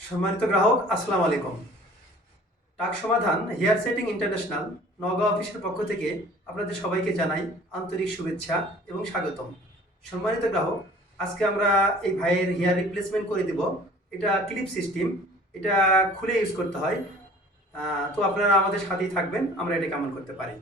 সম্মানিত গ্রাহক, আসসালামু আলাইকুম। টাক সমাধান হেয়ার সেটিং ইন্টারন্যাশনাল নওগাঁ অফিসের পক্ষ থেকে আপনাদের সবাইকে জানাই আন্তরিক শুভেচ্ছা এবং স্বাগতম। সম্মানিত গ্রাহক, আজকে আমরা এই ভাইয়ের হেয়ার রিপ্লেসমেন্ট করে দিব। এটা ক্লিপ সিস্টেম, এটা খুলে ইউজ করতে হয়। তো আপনারা আমাদের সাথেই থাকবেন, আমরা এটা কেমন করতে পারি।